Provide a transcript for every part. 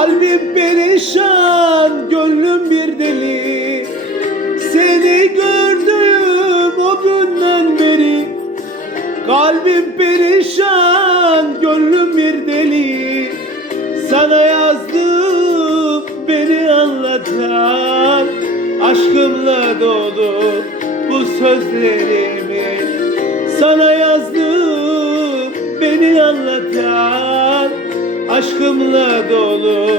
Kalbim perişan, gönlüm bir deli. Seni gördüğüm o günden beri. Kalbim perişan, gönlüm bir deli. Sana yazdım beni anlatan. Aşkımla dolu bu sözlerimi. Sana yazdım beni anlatan Aşkımla dolu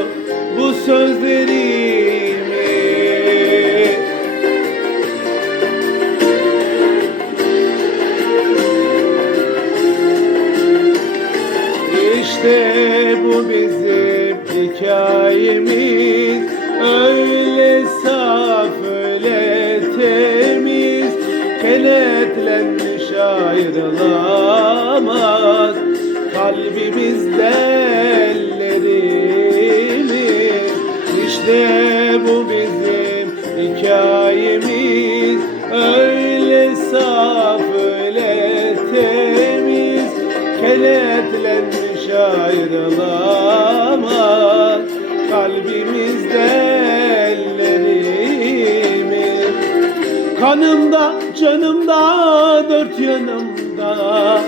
bu sözlerimi. İşte bu bizim hikayemiz. Öyle saf, öyle temiz. Kenetlenmiş ayrılamaz. Kalbimizde Kenetlenmiş ayrılamaz Kalbimizde ellerimiz. Kanımda, canımda, dört yanımda.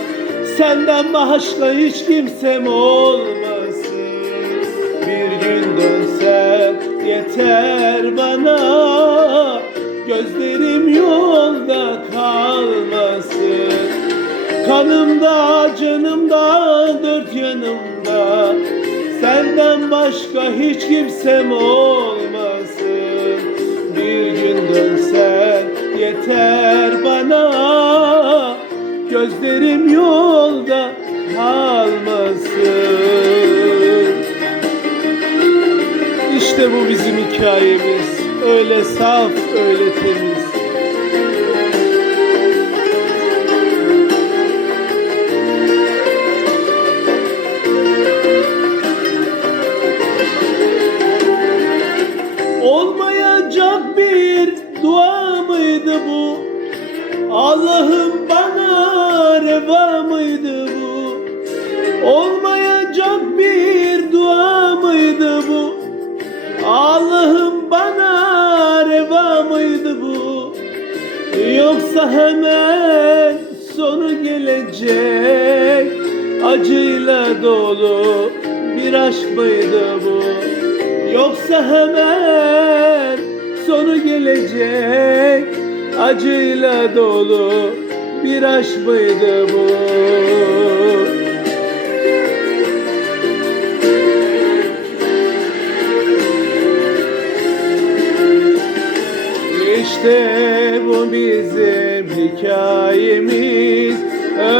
Senden başka hiç kimsem olmasın. Bir gün dönsen yeter bana. Gözlerim yolda Kanımda, canımda, dört yanımda. Senden başka hiç kimsem olmasın. Bir gün dönsen yeter bana. Gözlerim yolda kalmasın. İşte bu bizim hikayemiz. Öyle saf, öyle temiz dua mıydı bu? Allah'ım bana reva mıydı bu? Olmayacak bir dua mıydı bu? Allah'ım bana reva mıydı bu? Yoksa hemen sonu gelecek Acıyla dolu bir aşk mıydı bu? Yoksa hemen sonu gelecek. Acıyla dolu bir aşk mıydı bu? İşte bu bizim hikayemiz.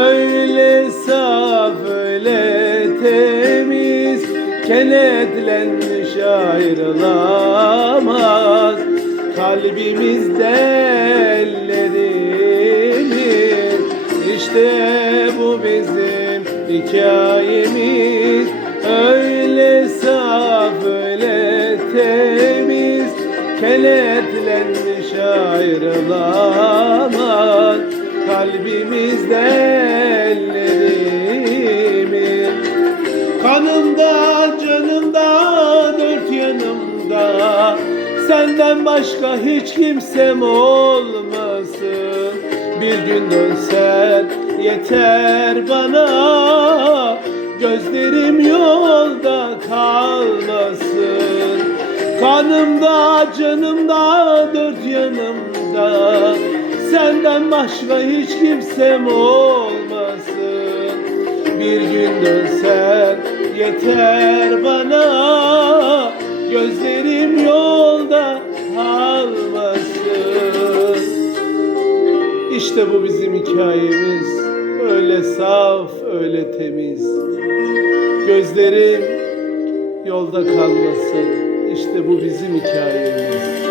Öyle saf, öyle temiz. Kenetlenmiş ayrılamaz Kalbimizde ellerimiz İşte bu bizim hikayemiz. Öyle saf, öyle temiz Kenetlenmiş ayrılamaz Kalbimizde ellerimiz Kanımda, canımda, Senden başka hiç kimsem olmasın. Bir gün dönsen yeter bana. Gözlerim yolda kalmasın. Kanımda, canımda, dört yanımda. Senden başka hiç kimsem olmasın. Bir gün dönsen yeter bana Gözlerim yolda kalmasın. İşte bu bizim hikayemiz. Öyle saf, öyle temiz. Gözlerim yolda kalmasın. İşte bu bizim hikayemiz